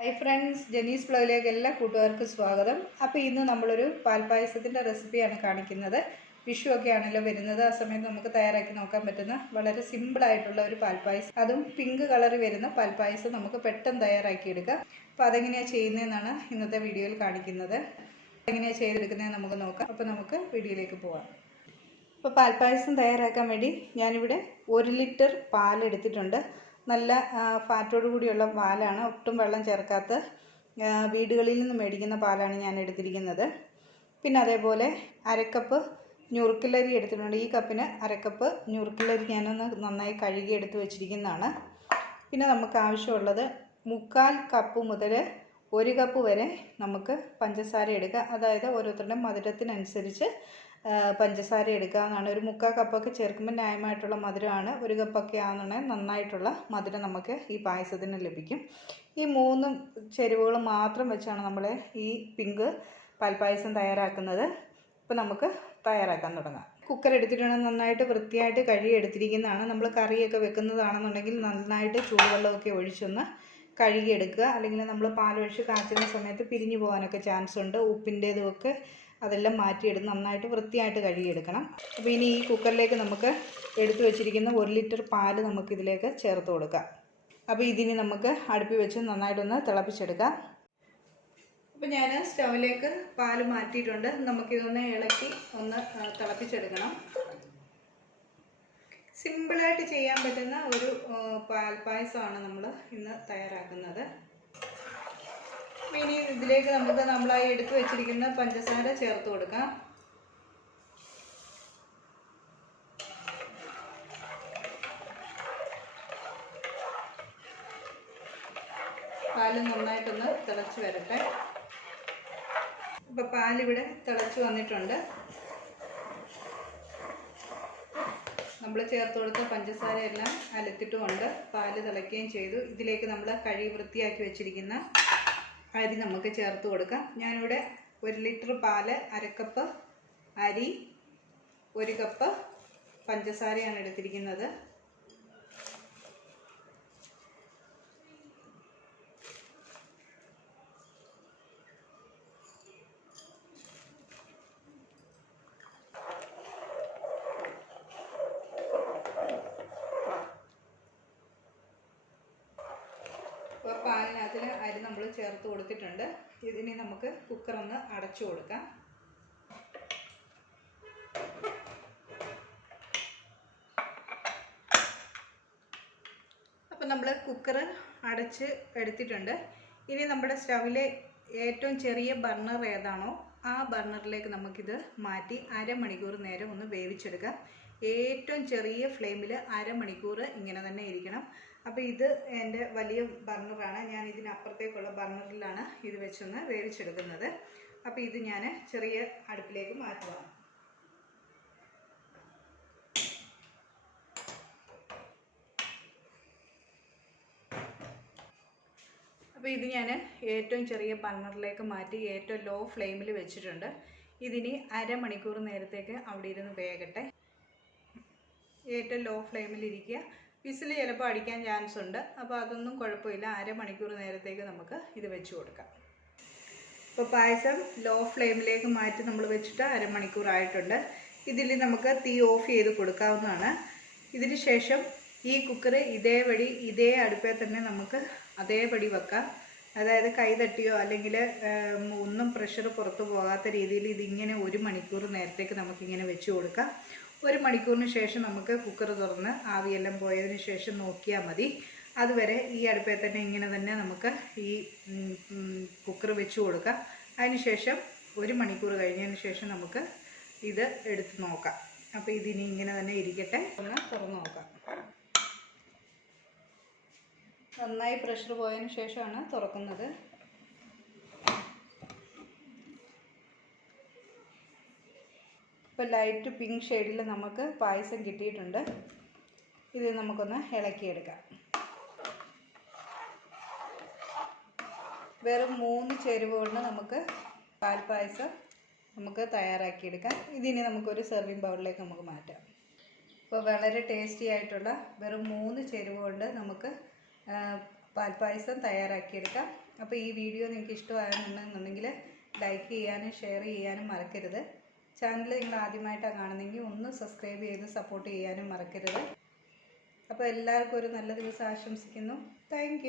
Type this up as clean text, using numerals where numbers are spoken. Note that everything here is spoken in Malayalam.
Hi friends, JENY'S vlogിലേക്ക് എല്ലാ കൂട്ടുകാർക്കും സ്വാഗതം. അപ്പോൾ ഇന്ന് നമ്മളൊരു പാൽപായസത്തിന്റെ റെസിപ്പിയാണ് കാണിക്കുന്നത്. വിഷു ഒക്കെ ആണല്ലോ വരുന്നത്. ആ സമയത്ത് നമുക്ക് തയ്യാറാക്കി നോക്കാൻ പറ്റുന്ന വളരെ സിമ്പിൾ ആയിട്ടുള്ള ഒരു പാൽപായസം. അതും പിങ്ക് കളറിൽ വരുന്ന പാൽപായസം നമുക്ക് പെട്ടെന്ന് തയ്യാറാക്കി എടുക്കാം. അപ്പോൾ അതെങ്ങനെയാണ് ചെയ്യുന്നതെന്നാണ് ഇന്നത്തെ വീഡിയോയിൽ കാണിക്കുന്നത്. എങ്ങനെയാണ് ചെയ്തെടുക്കുന്നതെന്ന് നമുക്ക് നോക്കാം. അപ്പോൾ നമുക്ക് വീഡിയോയിലേക്ക് പോകാം. അപ്പോൾ പാൽപായസം തയ്യാറാക്കാൻ വേണ്ടി ഞാനിവിടെ 1 ലിറ്റർ പാൽ എടുത്തിട്ടുണ്ട്. നല്ല ഫാറ്റോട് കൂടിയുള്ള പാലാണ്, ഒട്ടും വെള്ളം ചേർക്കാത്ത വീടുകളിൽ നിന്ന് മേടിക്കുന്ന പാലാണ് ഞാൻ എടുത്തിരിക്കുന്നത്. പിന്നെ അതേപോലെ അരക്കപ്പ് ഞുറുക്കലരി എടുത്തിട്ടുണ്ട്. ഈ കപ്പിന് അരക്കപ്പ് ഞുറുക്കലരി ഞാനൊന്ന് നന്നായി കഴുകി എടുത്ത് വെച്ചിരിക്കുന്നതാണ്. പിന്നെ നമുക്ക് ആവശ്യമുള്ളത് 1/4 കപ്പ് മുതൽ 1 കപ്പ് വരെ നമുക്ക് പഞ്ചസാര എടുക്കുക. അതായത് ഓരോരുത്തരുടെ മധുരത്തിനനുസരിച്ച് പഞ്ചസാര എടുക്കാവുന്നതാണ്. ഒരു 1/4 കപ്പൊക്കെ ചേർക്കുമ്പോൾ ന്യായമായിട്ടുള്ള മധുരമാണ്. 1 കപ്പൊക്കെ ആണെന്നുണ്ടെങ്കിൽ നന്നായിട്ടുള്ള മധുരം നമുക്ക് ഈ പായസത്തിന് ലഭിക്കും. ഈ 3 ചേരുവകൾ മാത്രം വെച്ചാണ് നമ്മൾ ഈ പിങ്ക് പാൽപ്പായസം തയ്യാറാക്കുന്നത്. ഇപ്പോൾ നമുക്ക് തയ്യാറാക്കാൻ തുടങ്ങാം. കുക്കർ എടുത്തിട്ടുണ്ടെങ്കിൽ നന്നായിട്ട് വൃത്തിയായിട്ട് കഴുകി എടുത്തിരിക്കുന്നതാണ്. നമ്മൾ കറിയൊക്കെ വെക്കുന്നതാണെന്നുണ്ടെങ്കിൽ നന്നായിട്ട് ചൂടുവെള്ളമൊക്കെ ഒഴിച്ചൊന്ന് കഴുകിയെടുക്കുക. അല്ലെങ്കിൽ നമ്മൾ പാലൊഴിച്ച് കാച്ചുന്ന സമയത്ത് പിരിഞ്ഞു പോകാനൊക്കെ ചാൻസ് ഉണ്ട്. ഉപ്പിൻ്റേതുമൊക്കെ അതെല്ലാം മാറ്റിയെടുത്ത് നന്നായിട്ട് വൃത്തിയായിട്ട് കഴുകിയെടുക്കണം. അപ്പോൾ ഇനി ഈ കുക്കറിലേക്ക് നമുക്ക് എടുത്തു വെച്ചിരിക്കുന്ന 1 ലിറ്റർ പാല് നമുക്കിതിലേക്ക് ചേർത്ത് കൊടുക്കാം. അപ്പോൾ ഇതിനി നമുക്ക് അടുപ്പിൽ വെച്ച് നന്നായിട്ടൊന്ന് തിളപ്പിച്ചെടുക്കാം. അപ്പോൾ ഞാൻ സ്റ്റൗവിലേക്ക് പാല് മാറ്റിയിട്ടുണ്ട്. നമുക്കിതൊന്ന് ഇളക്കി ഒന്ന് തിളപ്പിച്ചെടുക്കണം. സിമ്പിളായിട്ട് ചെയ്യാൻ പറ്റുന്ന ഒരു പാൽപ്പായസമാണ് നമ്മൾ ഇന്ന് തയ്യാറാക്കുന്നത്. ഇനി ഇതിലേക്ക് നമുക്ക് നമ്മളായി എടുത്തു വെച്ചിരിക്കുന്ന പഞ്ചസാര ചേർത്ത് കൊടുക്കാം. പാല് നന്നായിട്ടൊന്ന് തിളച്ച് വരട്ടെ. ഇപ്പോൾ പാലിവിടെ തിളച്ച് വന്നിട്ടുണ്ട്. നമ്മൾ ചേർത്ത് കൊടുത്ത പഞ്ചസാര എല്ലാം അലത്തിട്ടുമുണ്ട്. പാല് തിളയ്ക്കുകയും ചെയ്തു. ഇതിലേക്ക് നമ്മൾ കഴുകി വൃത്തിയാക്കി വെച്ചിരിക്കുന്ന അരി നമുക്ക് ചേർത്ത് കൊടുക്കാം. ഞാനിവിടെ 1 ലിറ്റർ പാല്, അരക്കപ്പ് അരി, 1 കപ്പ് പഞ്ചസാരയാണ് എടുത്തിരിക്കുന്നത്. ഇപ്പോൾ പാലിനകത്തിൽ അരി നമ്മൾ ചേർത്ത് കൊടുത്തിട്ടുണ്ട്. ഇതിനി നമുക്ക് കുക്കറൊന്ന് അടച്ചു കൊടുക്കാം. അപ്പോൾ നമ്മൾ കുക്കർ അടച്ച് എടുത്തിട്ടുണ്ട്. ഇനി നമ്മുടെ സ്റ്റൗവിലെ ഏറ്റവും ചെറിയ ബർണർ ഏതാണോ ആ ബർണറിലേക്ക് നമുക്കിത് മാറ്റി അരമണിക്കൂർ നേരം ഒന്ന് വേവിച്ചെടുക്കാം. ഏറ്റവും ചെറിയ ഫ്ലെയിമിൽ അരമണിക്കൂർ ഇങ്ങനെ തന്നെ ഇരിക്കണം. അപ്പോൾ ഇത് എൻ്റെ വലിയ ബർണറാണ്. ഞാൻ ഇതിനപ്പുറത്തേക്കുള്ള ബർണറിലാണ് ഇത് വെച്ചൊന്ന് വേവിച്ചെടുക്കുന്നത്. അപ്പോൾ ഇത് ഞാൻ ചെറിയ അടുപ്പിലേക്ക് മാറ്റുക. അപ്പോൾ ഇത് ഞാൻ ഏറ്റവും ചെറിയ ബർണറിലേക്ക് മാറ്റി ഏറ്റവും ലോ ഫ്ലെയിമിൽ വെച്ചിട്ടുണ്ട്. ഇതിനി അരമണിക്കൂർ നേരത്തേക്ക് അവിടെ ഇരുന്ന് വേകട്ടെ. ഏറ്റവും ലോ ഫ്ലെയിമിലിരിക്കുക. വിസിൽ ചിലപ്പോൾ അടിക്കാൻ ചാൻസ് ഉണ്ട്. അപ്പോൾ അതൊന്നും കുഴപ്പമില്ല. അരമണിക്കൂർ നേരത്തേക്ക് നമുക്ക് ഇത് വെച്ച് കൊടുക്കാം. ഇപ്പോൾ പായസം ലോ ഫ്ലെയിമിലേക്ക് മാറ്റി നമ്മൾ വെച്ചിട്ട് അരമണിക്കൂർ ആയിട്ടുണ്ട്. ഇതിൽ നമുക്ക് തീ ഓഫ് ചെയ്ത് കൊടുക്കാവുന്നതാണ്. ഇതിന് ശേഷം ഈ കുക്കർ ഇതേ അടുപ്പിൽ തന്നെ നമുക്ക് അതേപടി വെക്കാം. അതായത് കൈ തട്ടിയോ അല്ലെങ്കിൽ ഒന്നും പ്രഷർ പുറത്തു പോകാത്ത രീതിയിൽ ഇതിങ്ങനെ 1 മണിക്കൂർ നേരത്തേക്ക് നമുക്കിങ്ങനെ വെച്ച് കൊടുക്കാം. 1 മണിക്കൂറിന് ശേഷം നമുക്ക് കുക്കർ തുറന്ന് ആവിയെല്ലാം പോയതിന് ശേഷം നോക്കിയാൽ മതി. അതുവരെ ഈ അടുപ്പിൽ തന്നെ ഇങ്ങനെ തന്നെ നമുക്ക് ഈ കുക്കർ വെച്ച് കൊടുക്കാം. അതിനുശേഷം 1 മണിക്കൂർ കഴിഞ്ഞതിന് ശേഷം നമുക്ക് ഇത് എടുത്ത് നോക്കാം. അപ്പോൾ ഇതിനി ഇങ്ങനെ തന്നെ ഇരിക്കട്ടെ. ഒന്ന് തുറന്ന് നോക്കാം. നന്നായി പ്രഷർ പോയതിന് ശേഷമാണ് തുറക്കുന്നത്. ഇപ്പോൾ ലൈറ്റ് പിങ്ക് ഷെയ്ഡിൽ നമുക്ക് പായസം കിട്ടിയിട്ടുണ്ട്. ഇത് നമുക്കൊന്ന് ഇളക്കിയെടുക്കാം. വെറും 3 ചേരുവ കൊണ്ട് നമുക്ക് പാൽപ്പായസം നമുക്ക് തയ്യാറാക്കിയെടുക്കാം. ഇതിനി നമുക്കൊരു സെർവിങ് ബൗളിലേക്ക് നമുക്ക് മാറ്റാം. ഇപ്പോൾ വളരെ ടേസ്റ്റി ആയിട്ടുള്ള വെറും 3 ചേരുവ കൊണ്ട് നമുക്ക് പാൽപ്പായസം തയ്യാറാക്കിയെടുക്കാം. അപ്പോൾ ഈ വീഡിയോ നിങ്ങൾക്ക് ഇഷ്ടമാണെന്നുണ്ടെങ്കിൽ ലൈക്ക് ചെയ്യാനും ഷെയർ ചെയ്യാനും മറക്കരുത്. ചാനൽ നിങ്ങൾ ആദ്യമായിട്ടാണ് കാണുന്നതെങ്കിൽ ഒന്ന് സബ്സ്ക്രൈബ് ചെയ്ത് സപ്പോർട്ട് ചെയ്യാനും മറക്കരുത്. അപ്പോൾ എല്ലാവർക്കും ഒരു നല്ല ദിവസം ആശംസിക്കുന്നു. താങ്ക്